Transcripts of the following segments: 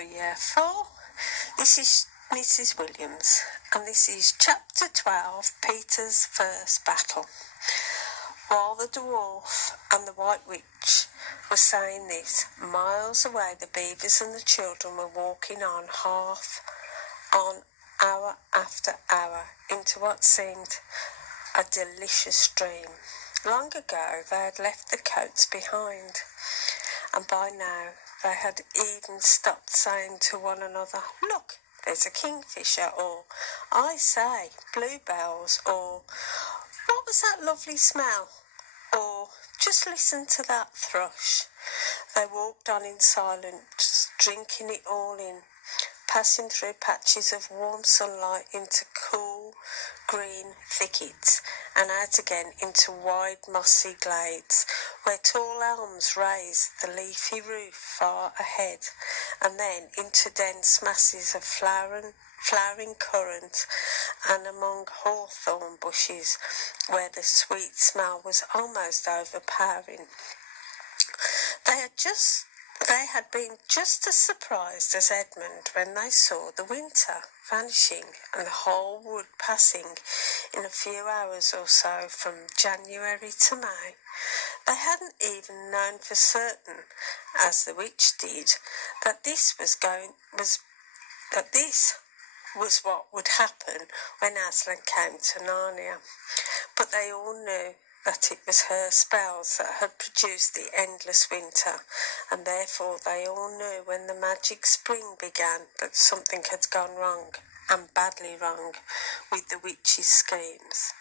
Year 4. This is Mrs. Williams, and this is Chapter 12, Peter's First Battle. While the dwarf and the white witch were saying this, miles away the beavers and the children were walking on hour after hour into what seemed a delicious dream. Long ago they had left the coats behind, and by now they had even stopped saying to one another, "Look, there's a kingfisher," or "I say, bluebells," or "What was that lovely smell?" or "Just listen to that thrush." They walked on in silence, drinking it all in, passing through patches of warm sunlight into cool green thickets and out again into wide mossy glades where tall elms raised the leafy roof far ahead, and then into dense masses of flowering currant and among hawthorn bushes where the sweet smell was almost overpowering. They had been just as surprised as Edmund when they saw the winter vanishing and the whole wood passing in a few hours or so from January to May. They hadn't even known for certain, as the witch did, that this was what would happen when Aslan came to Narnia. But they all knew that it was her spells that had produced the endless winter, and therefore they all knew when the magic spring began that something had gone wrong, and badly wrong, with the witch's schemes.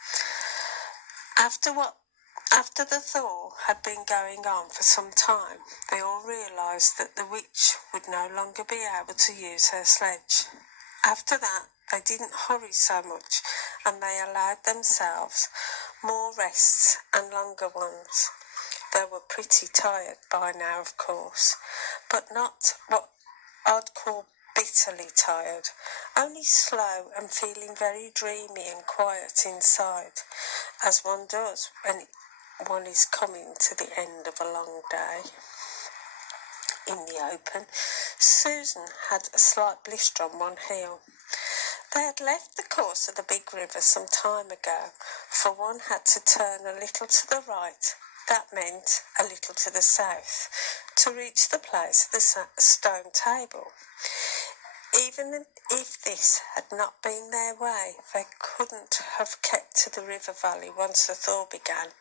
After the thaw had been going on for some time, they all realised that the witch would no longer be able to use her sledge. After that, they didn't hurry so much, and they allowed themselves more rests and longer ones. They were pretty tired by now, of course, but not what I'd call bitterly tired, only slow and feeling very dreamy and quiet inside, as one does when one is coming to the end of a long day. In the open, Susan had a slight blister on one heel. They had left the course of the big river some time ago, for one had to turn a little to the right, that meant a little to the south, to reach the place of the stone table. Even if this had not been their way, they couldn't have kept to the river valley once the thaw began,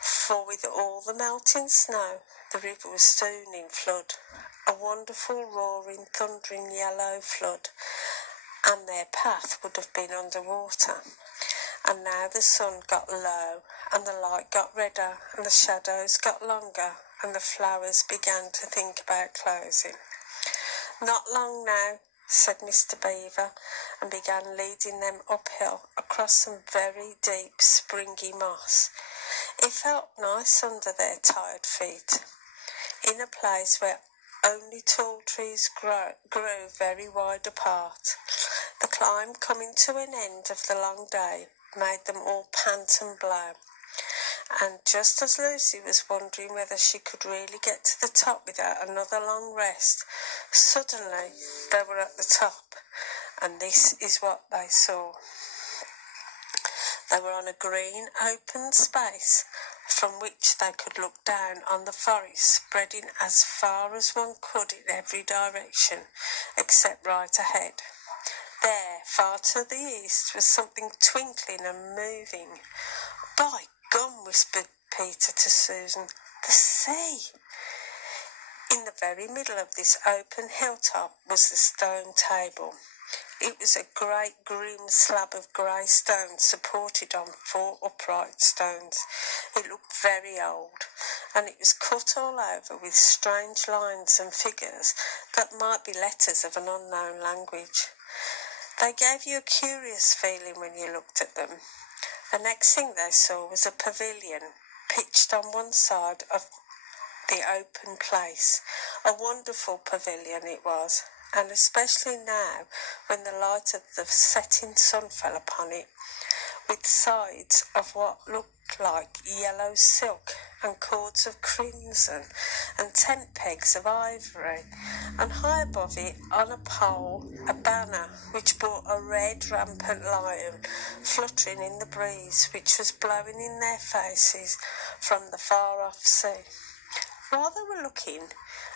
for with all the melting snow, the river was soon in flood, a wonderful, roaring, thundering yellow flood, and their path would have been under water. And now the sun got low, and the light got redder, and the shadows got longer, and the flowers began to think about closing. "Not long now," said Mr. Beaver, and began leading them uphill across some very deep, springy moss. It felt nice under their tired feet, in a place where only tall trees grew very wide apart. The climb coming to an end of the long day made them all pant and blow, and just as Lucy was wondering whether she could really get to the top without another long rest, suddenly they were at the top, and this is what they saw. They were on a green, open space from which they could look down on the forest spreading as far as one could in every direction, except right ahead. There, far to the east, was something twinkling and moving. "By gum," whispered Peter to Susan, "the sea!" In the very middle of this open hilltop was the stone table. It was a great grim slab of grey stone supported on 4 upright stones. It looked very old, and it was cut all over with strange lines and figures that might be letters of an unknown language. They gave you a curious feeling when you looked at them. The next thing they saw was a pavilion pitched on one side of the open place. A wonderful pavilion it was, and especially now when the light of the setting sun fell upon it, with sides of what looked like yellow silk and cords of crimson and tent pegs of ivory, and high above it on a pole a banner which bore a red rampant lion fluttering in the breeze which was blowing in their faces from the far-off sea. While they were looking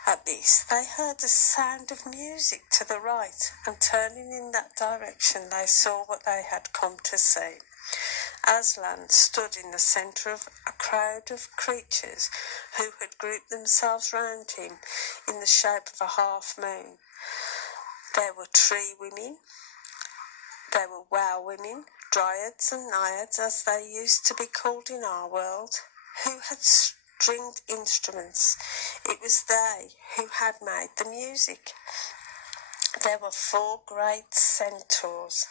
at this, they heard a sound of music to the right, and turning in that direction they saw what they had come to see. Aslan stood in the centre of a crowd of creatures who had grouped themselves round him in the shape of a half-moon. There were tree women, there were wow women, dryads and naiads as they used to be called in our world, who had stringed instruments. It was they who had made the music. There were 4 great centaurs.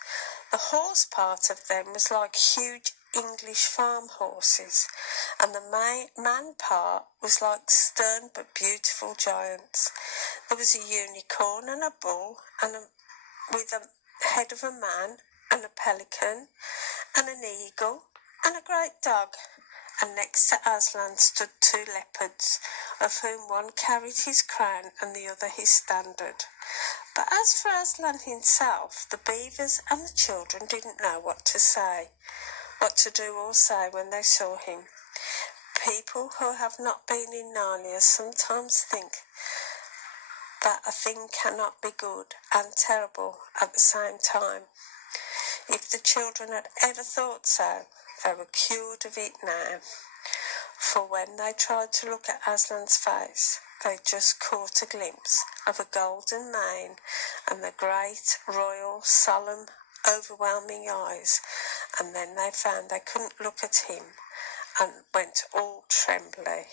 The horse part of them was like huge English farm horses, and the man part was like stern but beautiful giants. There was a unicorn and a bull, with a head of a man, and a pelican, and an eagle, and a great dog. And next to Aslan stood 2 leopards, of whom one carried his crown and the other his standard. But as for Aslan himself, the beavers and the children didn't know what to do or say when they saw him. People who have not been in Narnia sometimes think that a thing cannot be good and terrible at the same time. If the children had ever thought so, they were cured of it now. For when they tried to look at Aslan's face, they just caught a glimpse of a golden mane and the great, royal, solemn, overwhelming eyes, and then they found they couldn't look at him and went all trembly.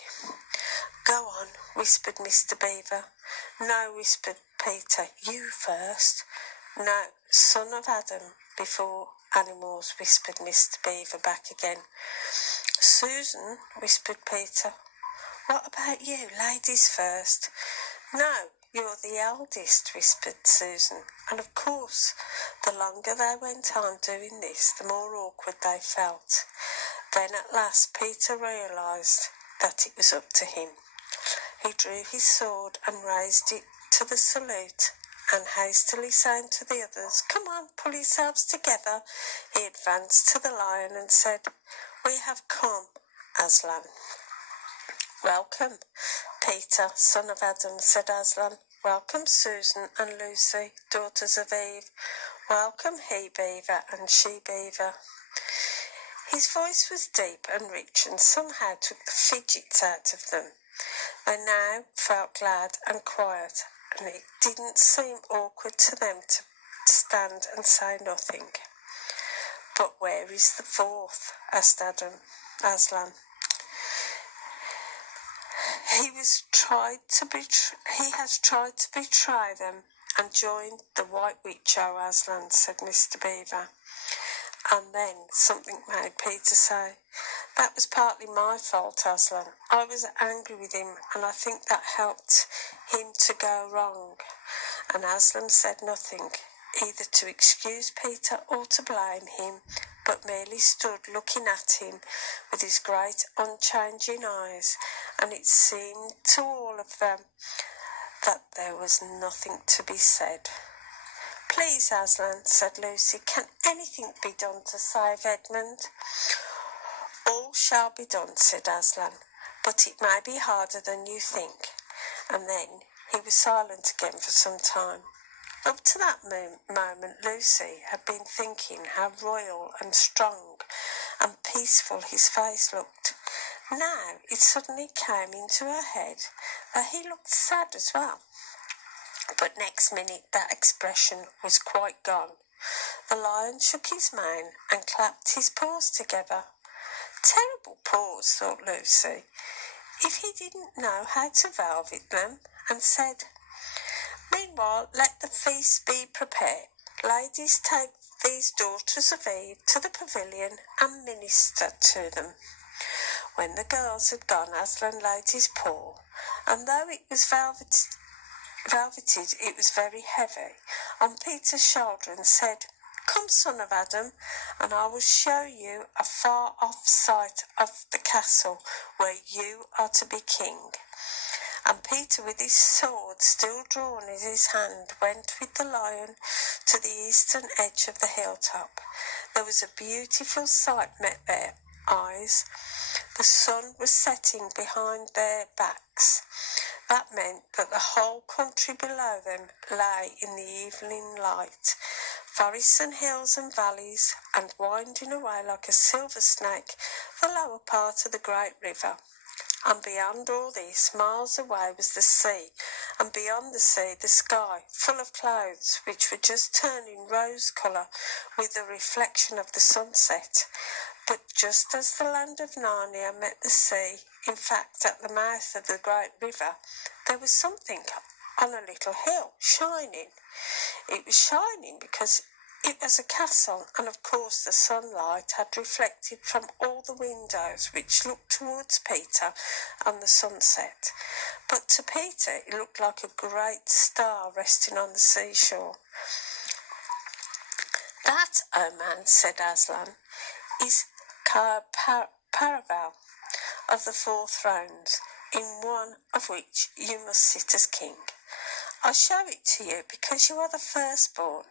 "Go on," whispered Mr. Beaver. "No," whispered Peter, "you first." "No, son of Adam before animals," whispered Mr. Beaver back again. "Susan," whispered Peter. "What about you, ladies first?" "No, you're the eldest," whispered Susan, and of course the longer they went on doing this, the more awkward they felt. Then at last Peter realised that it was up to him. He drew his sword and raised it to the salute, and hastily saying to the others, "Come on, pull yourselves together," he advanced to the lion and said, "We have come, Aslan." "Welcome, Peter, son of Adam," said Aslan. "Welcome, Susan and Lucy, daughters of Eve. Welcome, he-beaver and she-beaver." His voice was deep and rich and somehow took the fidgets out of them. They now felt glad and quiet, and it didn't seem awkward to them to stand and say nothing. "But where is the 4th?" asked Aslan. He has tried to betray them and joined the White Witch, O Aslan," said Mr. Beaver. And then something made Peter say, "That was partly my fault, Aslan. I was angry with him, and I think that helped him to go wrong." And Aslan said nothing, either to excuse Peter or to blame him, but merely stood looking at him with his great unchanging eyes, and it seemed to all of them that there was nothing to be said. "Please, Aslan," said Lucy, "can anything be done to save Edmund?" "All shall be done," said Aslan, "but it may be harder than you think." And then he was silent again for some time. Up to that moment, Lucy had been thinking how royal and strong and peaceful his face looked. Now it suddenly came into her head that he looked sad as well. But next minute that expression was quite gone. The lion shook his mane and clapped his paws together. Terrible paws, thought Lucy, if he didn't know how to velvet them, and said, "Meanwhile, let the feast be prepared. Ladies, take these daughters of Eve to the pavilion and minister to them." When the girls had gone, Aslan laid his paw, and though it was velveted, it was very heavy, on Peter's shoulder, and said, "Come, son of Adam, and I will show you a far-off sight of the castle where you are to be king." And Peter, with his sword still drawn in his hand, went with the lion to the eastern edge of the hilltop. There was a beautiful sight met their eyes. The sun was setting behind their backs. That meant that the whole country below them lay in the evening light. Forests and hills and valleys, and winding away like a silver snake, the lower part of the great river. And beyond all this, miles away, was the sea, and beyond the sea, the sky, full of clouds, which were just turning rose colour with the reflection of the sunset. But just as the land of Narnia met the sea, in fact, at the mouth of the great river, there was something on a little hill, shining. It was shining because it was a castle, and of course the sunlight had reflected from all the windows which looked towards Peter and the sunset. But to Peter it looked like a great star resting on the seashore. "That, oh man," said Aslan, "is Paravel of the four thrones, in one of which you must sit as king. I show it to you because you are the firstborn,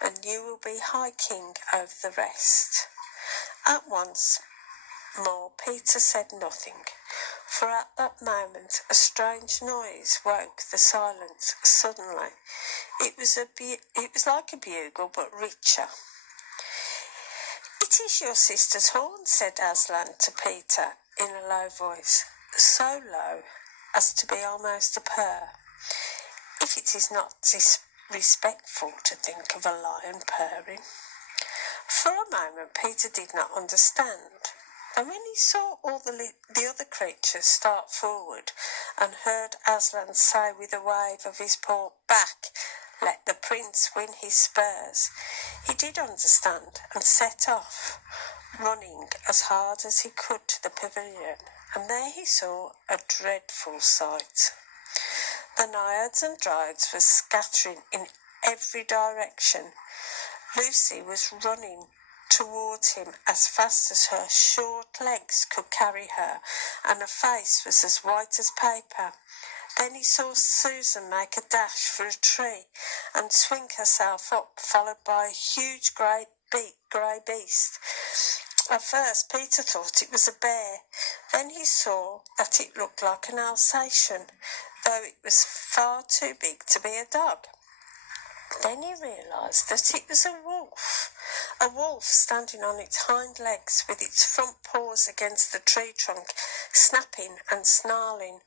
and you will be high king over the rest." At once more Peter said nothing, for at that moment a strange noise woke the silence suddenly. It was like a bugle, but richer. "It is your sister's horn," said Aslan to Peter in a low voice, so low as to be almost a purr, if it is not disrespectful to think of a lion purring. For a moment Peter did not understand. And when he saw all the other creatures start forward and heard Aslan say with a wave of his paw, "Back, let the prince win his spurs," he did understand and set off, running as hard as he could to the pavilion. And there he saw a dreadful sight. The naiads and dryads were scattering in every direction. Lucy was running towards him as fast as her short legs could carry her, and her face was as white as paper. Then he saw Susan make a dash for a tree and swing herself up, followed by a huge grey beast. At first Peter thought it was a bear. Then he saw that it looked like an Alsatian, though it was far too big to be a dog. Then he realised that it was a wolf standing on its hind legs with its front paws against the tree trunk, snapping and snarling.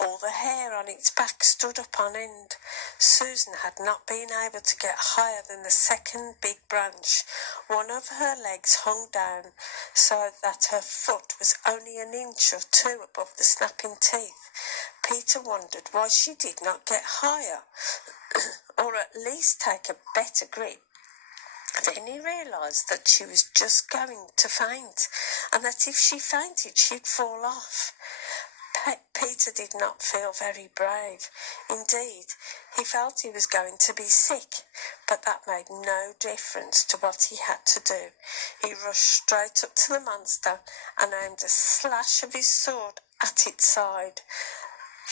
All the hair on its back stood up on end. Susan had not been able to get higher than the second big branch. One of her legs hung down so that her foot was only an inch or two above the snapping teeth. Peter wondered why she did not get higher, or at least take a better grip. Then he realised that she was just going to faint, and that if she fainted she'd fall off. Peter did not feel very brave. Indeed, he felt he was going to be sick, but that made no difference to what he had to do. He rushed straight up to the monster and aimed a slash of his sword at its side.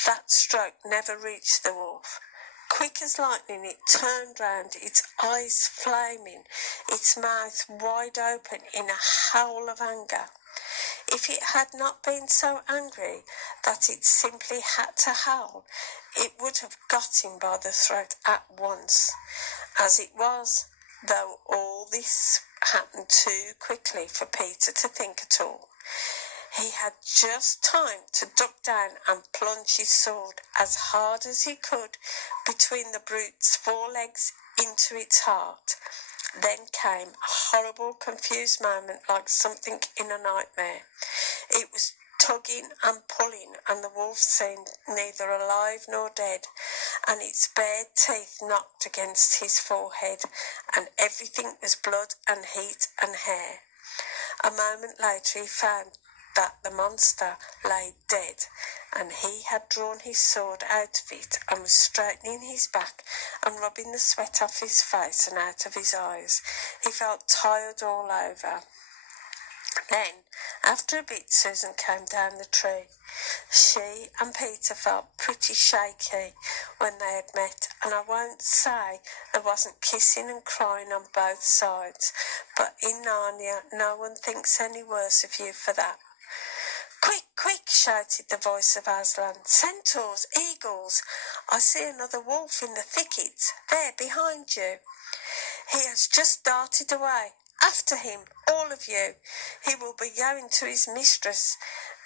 That stroke never reached the wolf. Quick as lightning it turned round, its eyes flaming, its mouth wide open in a howl of anger. If it had not been so angry that it simply had to howl, it would have got him by the throat at once. As it was, though all this happened too quickly for Peter to think at all, he had just time to duck down and plunge his sword as hard as he could between the brute's forelegs into its heart. Then came a horrible, confused moment like something in a nightmare. It was tugging and pulling, and the wolf seemed neither alive nor dead, and its bared teeth knocked against his forehead, and everything was blood and heat and hair. A moment later he found that the monster lay dead, and he had drawn his sword out of it and was straightening his back and rubbing the sweat off his face and out of his eyes. He felt tired all over. Then, after a bit, Susan came down the tree. She and Peter felt pretty shaky when they had met, and I won't say there wasn't kissing and crying on both sides, but in Narnia no one thinks any worse of you for that. "Quick, quick," shouted the voice of Aslan. "Centaurs, eagles! I see another wolf in the thickets, there behind you. He has just darted away. After him, all of you. He will be going to his mistress.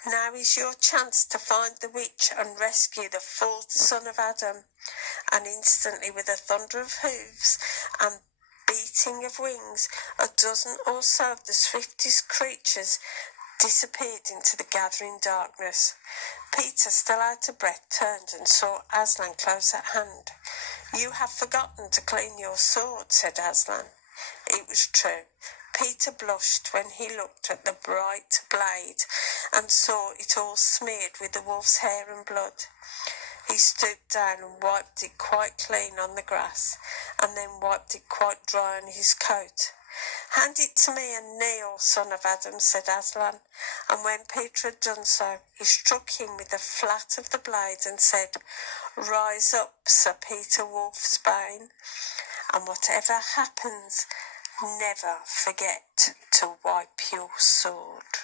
Now is your chance to find the witch and rescue the fourth son of Adam." And instantly, with a thunder of hoofs and beating of wings, a dozen or so of the swiftest creatures disappeared into the gathering darkness. Peter, still out of breath, turned and saw Aslan close at hand. "You have forgotten to clean your sword," said Aslan. It was true. Peter blushed when he looked at the bright blade and saw it all smeared with the wolf's hair and blood. He stooped down and wiped it quite clean on the grass, and then wiped it quite dry on his coat. "Hand it to me and kneel, son of Adam," said Aslan, and when Peter had done so, he struck him with the flat of the blade and said, "Rise up, Sir Peter Wolfsbane, and whatever happens, never forget to wipe your sword."